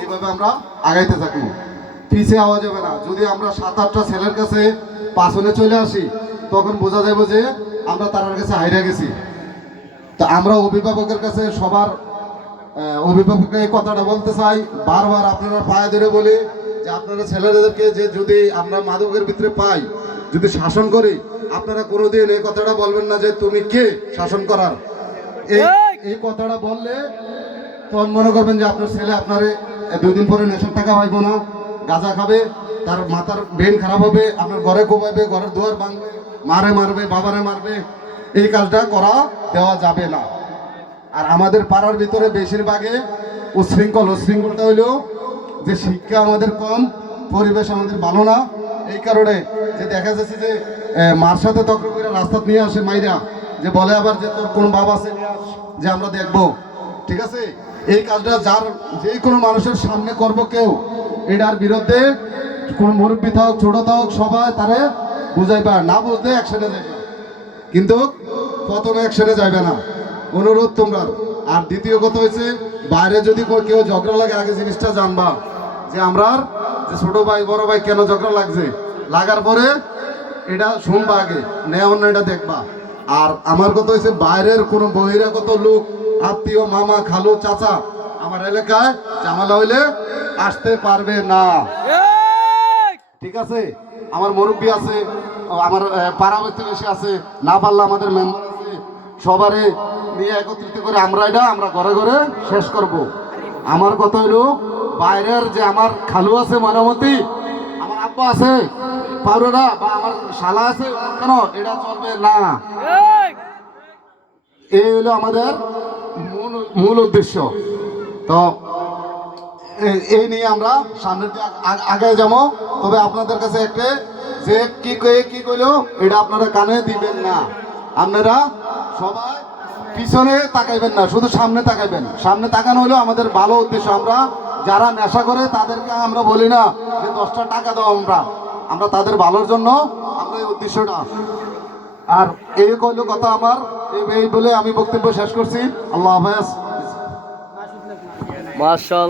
এইভাবে আমরা আগাইতে থাকবো, পিছিয়ে হওয়া যাবে না। যদি আমরা 7-8টা ছেলের কাছে পাছনে চলে আসি তখন বোঝা যাবে যে আমরা তার কাছে হাইরা গেছি। তো আমরা অভিভাবকের কাছে সবার অভিভাবককে এই কথাটা বলতে চাই, বারবার আপনারা পায়ে ধরে বলি যে আপনারা ছেলেদেরকে যে যদি আমরা মাদকের ভিতরে পাই, যদি শাসন করি, আপনারা কোনোদিন এই কথাটা বলবেন না যে তুমি কে শাসন করার। এই কথাটা বললে তখন মনে করবেন যে আপনার ছেলে আপনার 2 দিন পরে নেশার টাকা পাইব না, গাঁজা খাবে, তার মাথার ব্রেন খারাপ হবে, আপনার ঘরে কোপাইবে, ঘরের দুয়ার ভাঙবে, মারবে, বাবারে মারবে। এই কাজটা করা দেওয়া যাবে না। আর আমাদের পাড়ার ভিতরে বেশিরভাগে উশৃঙ্খলটা হইলো যে শিক্ষা আমাদের কম, পরিবেশ আমাদের ভালো না। এই কারণে যে দেখা যাচ্ছে যে মার সাথে তর্ক করে রাস্তা নিয়ে আসে মাইরা, যে বলে আবার যে তোর কোন বাবা আছে যে আমরা দেখবো, ঠিক আছে। এই কাজটা যার যে কোনো মানুষের সামনে করব কেউ, এটার বিরুদ্ধে কোন মুরব্বী থাক ছোট থাক সবাই তারে বুঝাইবা, না বুঝলে অ্যাকশনে যাবে, কিন্তু প্রথমে অ্যাকশনে যাবে না, অনুরোধ তোমরা। আর দ্বিতীয় কথা হয়েছে, বাইরে যদি কেউ ঝগড়া লাগে আগে জিনিসটা জানবা যে আমরা যে ছোট ভাই বড় ভাই কেন ঝগড়া লাগছে, লাগার পরে এটা শুনবা, আগে নেওয়া অন্য এটা দেখবা। আর আমার কথা হয়েছে, বাইরের কোনো বহিরাগত লোক, আত্মীয়, মামা, খালু, চাচা আমার এলাকায় ঝামেলা হইলে আসতে পারবে না, ঠিক আছে। আমার মুরব্বী আছে, আমার পাড়া প্রতিবেশী আছে, না পারলে আমাদের মেম্বার আছে, সবারে নিয়ে একত্রিত করে আমরা ঘরে ঘরে শেষ করব। আমার কথা হইল, বাইরের যে আমার খালু আছে মনামতি, আমার আব্বা আছে পাউরেরা, বা আমার শালা আছে, কেন এটা চলবে না। এই হলো আমাদের মূল উদ্দেশ্য। তো এই নিয়ে আমরা সামনের দিকে আগে যাবো। তবে আপনাদের কাছে একটা যে কি কইলো এটা আপনারা কানে দিবেন না, আপনারা সবাই পিছনে তাকাইবেন না, শুধু সামনে তাকাইবেন। সামনে তাকানো হলো আমাদের ভালো উদ্দেশ্য। আমরা যারা নেশা করে তাদেরকে আমরা বলি না যে 10টা টাকা দাও, আমরা তাদের ভালোর জন্য আমরা এই উদ্দেশ্যটা। আর এই কইলো কথা আমার, এই বলে আমি বক্তব্য শেষ করছি। আল্লাহ হাফেজ। মাশাআল্লাহ।